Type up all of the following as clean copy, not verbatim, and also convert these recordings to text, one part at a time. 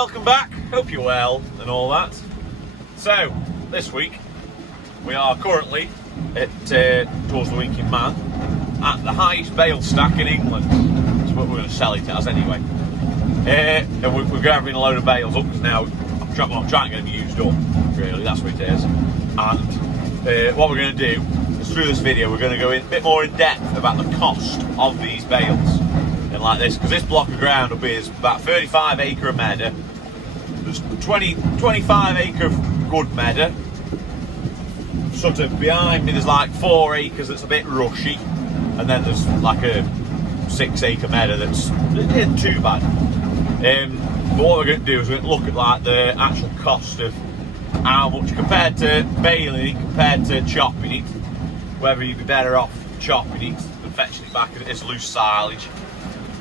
welcome back. Hope you're well and all that. So, this week we are currently at towards the Winking Man at the highest bale stack in England. That's what we're going to sell it as anyway. And we're gathering a load of bales up because now I'm trying to get them used up. Really, that's what it is. And what we're going to do is through this video we're going to go in a bit more in depth about the cost of these bales. And like this, because this block of ground up here is about 35 acre of meadow. There's 25 acre of good meadow. Sort of behind me there's like 4 acres that's a bit rushy, and then there's like a 6 acre meadow that's isn't too bad. But what we're going to do is we're going to look at like the actual cost of how much compared to baling it, compared to chopping it, whether you'd be better off chopping it and fetching it back as loose silage,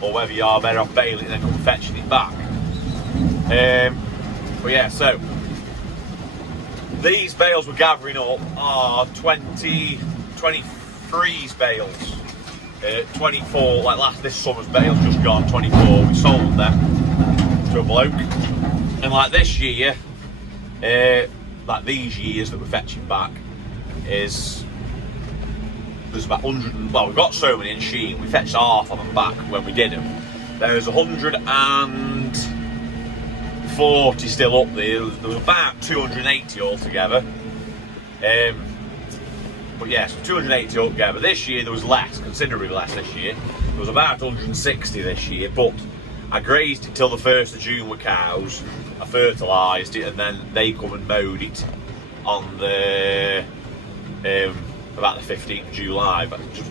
or whether you are better off baling it and then come fetching it back. But yeah, so these bales we're gathering up are 23's bales. 24, like this summer's bales just gone, 24, we sold them to a bloke. And like this year, like these years that we're fetching back, is there's about 100, well we've got so many in Sheen, we fetched half of them back when we did them. There's 140 still up there. There was about 280 altogether. But yes, 280 altogether. This year there was less, considerably less this year. There was about 160 this year, but I grazed it till the 1st of June with cows. I fertilised it and then they come and mowed it on the about the 15th of July, but just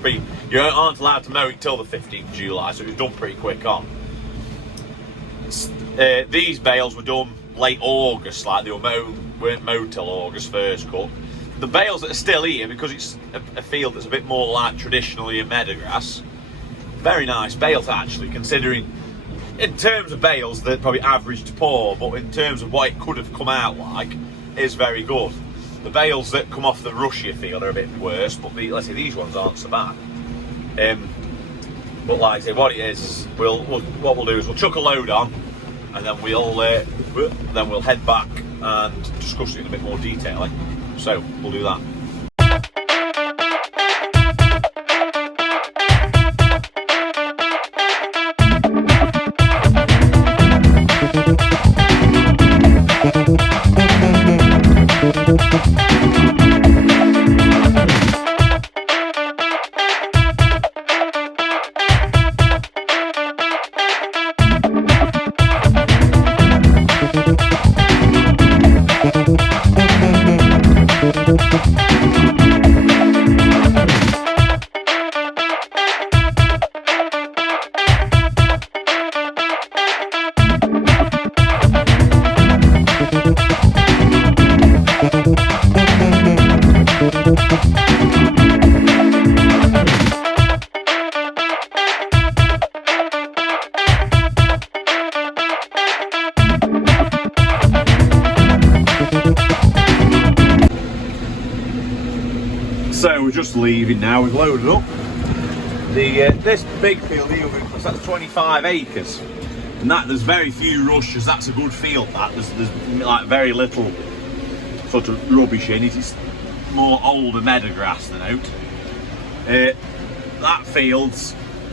you aren't allowed to mow it till the 15th of July, so it was done pretty quick on. These bales were done late August, like they weren't mowed till August first cut. The bales that are still here, because it's a field that's a bit more like traditionally a meadowgrass, very nice bales actually, considering in terms of bales they're probably average to poor, but in terms of what it could have come out like, is very good. The bales that come off the rushier field are a bit worse, but let's say these ones aren't so bad. But like I say, what it is, what we'll do is we'll chuck a load on, and then we'll head back and discuss it in a bit more detail. So we'll do that. So we're just leaving now, we've loaded up. This big field here, that's 25 acres. And there's very few rushes, that's a good field that. There's like very little sort of rubbish in it. It's more older meadowgrass than out. That field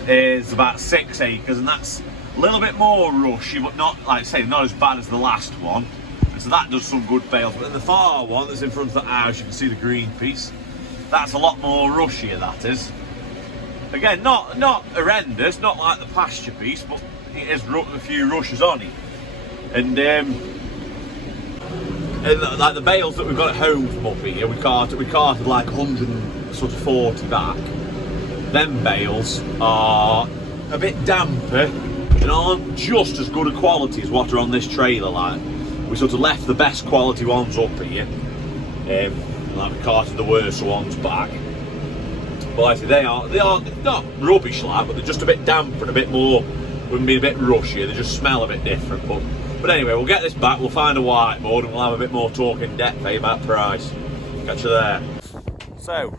is about 6 acres and that's a little bit more rushy, but not, like I say, not as bad as the last one. So that does some good bales. But then the far one that's in front of the house, you can see the green piece. That's a lot more rushier, that is. Again, not horrendous, not like the pasture piece, but it has a few rushes on it. And like the bales that we've got at home from up here, we carted like 140 back. Them bales are a bit damper and aren't just as good a quality as what are on this trailer. Like we sort of left the best quality ones up here. Like we carted the worst ones back. But like I say, they are not rubbish like, but they're just a bit damper and a bit more, wouldn't be a bit rushier, they just smell a bit different. But anyway, we'll get this back, we'll find a whiteboard and we'll have a bit more talk in depth about price. Catch you there. So,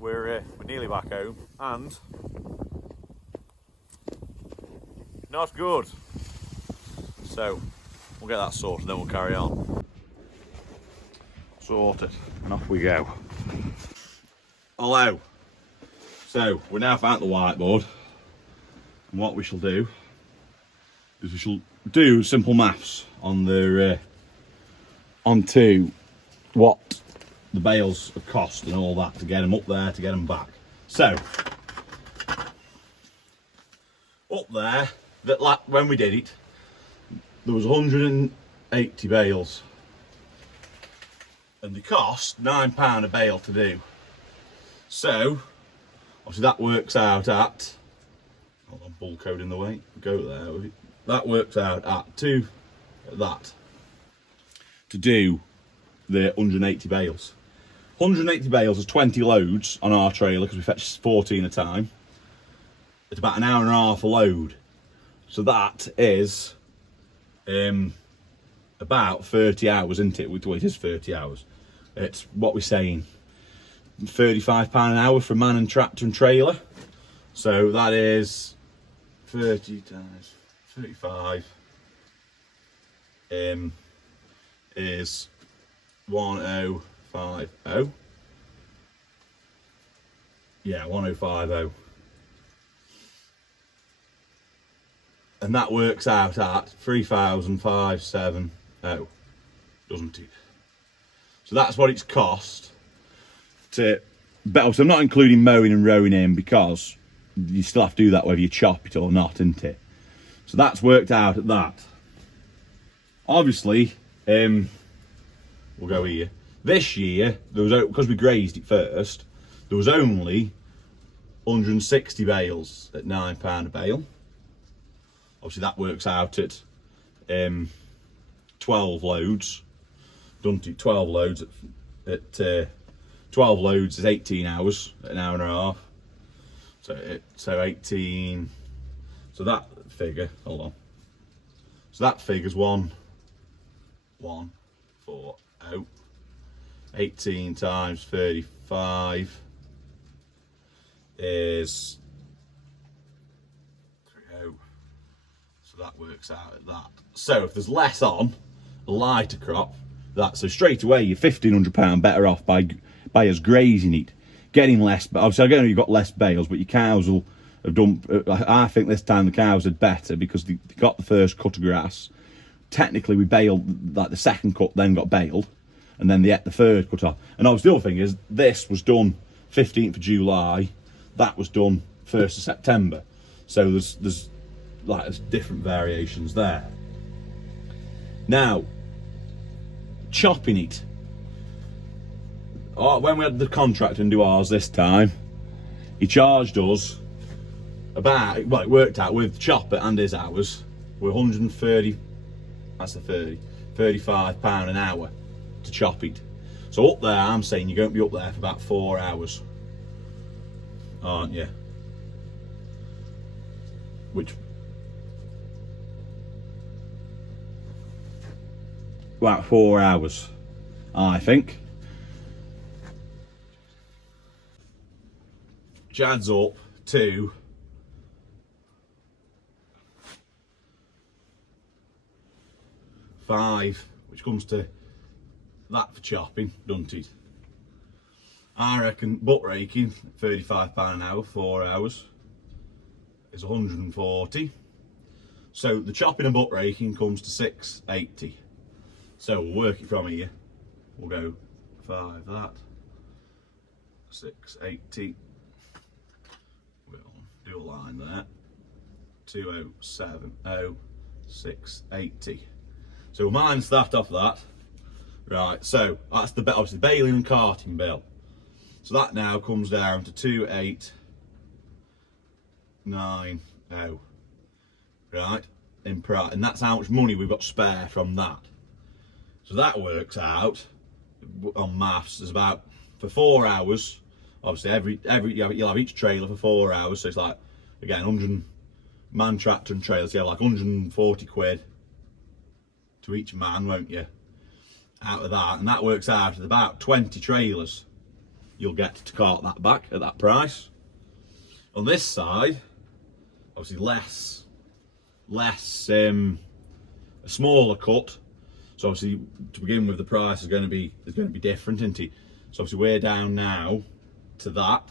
we're nearly back home and not good. So, We'll get that sorted, then we'll carry on. Sorted, and off we go. Hello. So, we're now found the whiteboard, and what we shall do is we shall do simple maths on the onto what the bales have cost and all that to get them up there, to get them back. So, up there, when we did it, there was 180 bales, and they cost £9 a bale to do. So, obviously that works out at, hold on, bull code in the way, go there, that works out at to do the 180 bales. 180 bales is 20 loads on our trailer, because we fetch 14 a time. It's about an hour and a half a load. So that is about 30 hours, isn't it? Well, it is 30 hours. It's what we're saying, £35 an hour for man and tractor and trailer. So that is 30 times 35 is 1050. Yeah, 1050. And that works out at 3,570, doesn't it? So that's what it's cost to, but obviously I'm not including mowing and rowing in, because you still have to do that whether you chop it or not, isn't it? So that's worked out at that. Obviously, we'll go here. This year, there was, because we grazed it first, there was only 160 bales at £9 a bale. Obviously that works out at 12 loads, doesn't it? 12 loads at 12 loads is 18 hours, an hour and a half. So 18. So that figure, hold on. So that figure's 1140. 18 times 35 is 30. So that works out at that. So if there's less on a lighter crop, so straight away you're £1,500 better off by us grazing it, getting less. But obviously, I know you've got less bales, but your cows will have done. I think this time the cows had better, because they got the first cut of grass. Technically, we baled, like the second cut then got baled, and then they ate the third cut off. And obviously, the other thing is, this was done 15th of July, that was done 1st of September. So there's different variations there. Now, chopping it. When we had the contractor and do ours this time, he charged us about, well, it worked out with chopper and his hours, we're 130, that's the 30, £35 an hour to chop it. So up there, I'm saying you're going to be up there for about 4 hours, aren't you? Which, about 4 hours, I think. Which adds up to £5, which comes to that for chopping, doesn't it? I reckon butt raking, £35 an hour, 4 hours, is 140. So the chopping and butt raking comes to £680. So we'll work it from here. We'll go 5 that, 680. We'll do a line there. 2070, 680. So we'll minus that off that. Right, so that's the obviously baling and carting bill. So that now comes down to 2890. Right, in price, and that's how much money we've got spare from that. So that works out on maths is about, for 4 hours, obviously you'll have each trailer for 4 hours, so it's like, again, 100 man tractor and trailers, you have like 140 quid to each man, won't you, out of that, and that works out at about 20 trailers you'll get to cart that back at that price. On this side, obviously less a smaller cut. So obviously, to begin with, the price is going to be different, isn't it? So obviously, we're down now to that.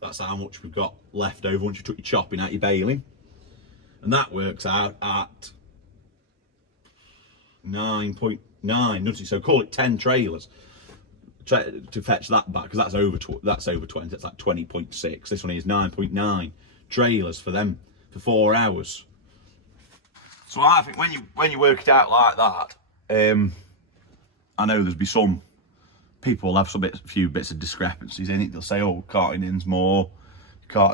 That's how much we've got left over once you took your chopping out your baling, and that works out at 9.9, doesn't it? So call it 10 trailers to fetch that back, because that's over 20. That's like 20.6. This one is 9.9 trailers for them for 4 hours. So I think when you work it out like that, I know there'll be some people will have a few bits of discrepancies in it. They'll say, oh, carting in's more,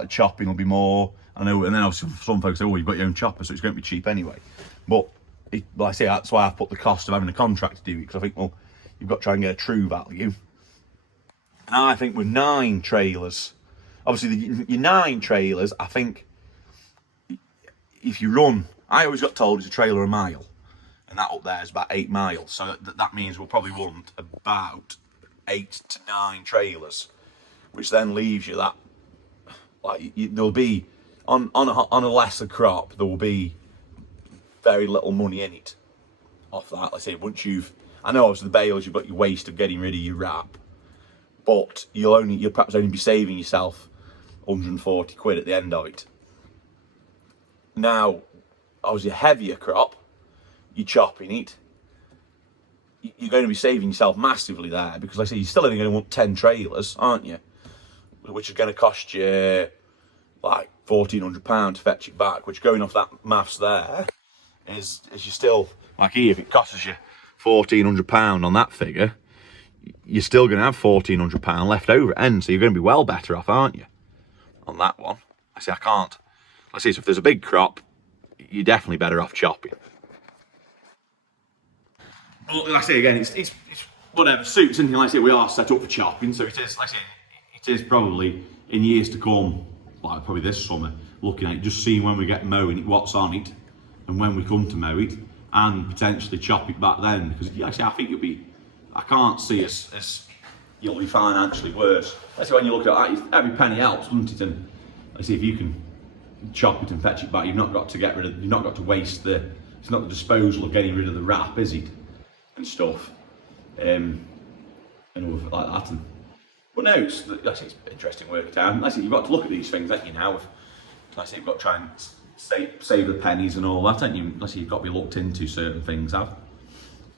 chopping will be more. I know, and then obviously some folks say, oh, you've got your own chopper, so it's going to be cheap anyway. But like I say, that's why I've put the cost of having a contract to do it, because I think, well, you've got to try and get a true value. And I think with 9 trailers, obviously your 9 trailers, I think if you run, I always got told it's a trailer a mile, and that up there is about 8 miles. So that means we'll probably want about 8 to 9 trailers, which then leaves you that, like, there'll be, on a lesser crop, there will be very little money in it off that. Like I say, once I know obviously the bales, you've got your waste of getting rid of your wrap, but you'll perhaps only be saving yourself 140 quid at the end of it. Now, obviously a heavier crop, you're chopping it, you're going to be saving yourself massively there, because like I say, you're still only going to want 10 trailers, aren't you? Which is going to cost you like £1,400 to fetch it back, which, going off that maths there, is you still, like here, if it costs you £1,400 on that figure, you're still going to have £1,400 left over at end, so you're going to be well better off, aren't you, on that one? I say, so if there's a big crop, you're definitely better off chopping. But like I say again, it's whatever suits, and like I say, we are set up for chopping, so it is, like I say, it is probably in years to come, like probably this summer, looking at it, just seeing when we get mowing it, what's on it, and when we come to mow it, and potentially chop it back then, because actually I think I can't see as you'll be financially worse. That's when you look at it, every penny helps, doesn't it? And I see, if you can chop it and fetch it back, you've not got to waste it's not the disposal of getting rid of the wrap, is it? And stuff, and all like that. But no, it's interesting work time. I say, you've got to look at these things, haven't you, now? I say, you've got to try and save the pennies and all that, haven't you? I say, you've got to be looked into certain things,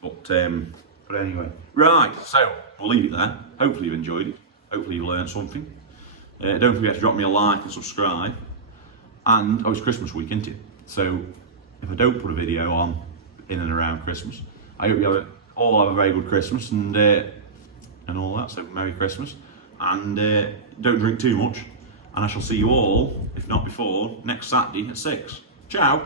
But anyway, right, so we'll leave it there. Hopefully you've enjoyed it. Hopefully you've learned something. Don't forget to drop me a like and subscribe. And it's Christmas week, isn't it? So if I don't put a video on in and around Christmas, I hope you all have a very good Christmas and all that. So Merry Christmas, and don't drink too much. And I shall see you all, if not before, next Saturday at 6. Ciao.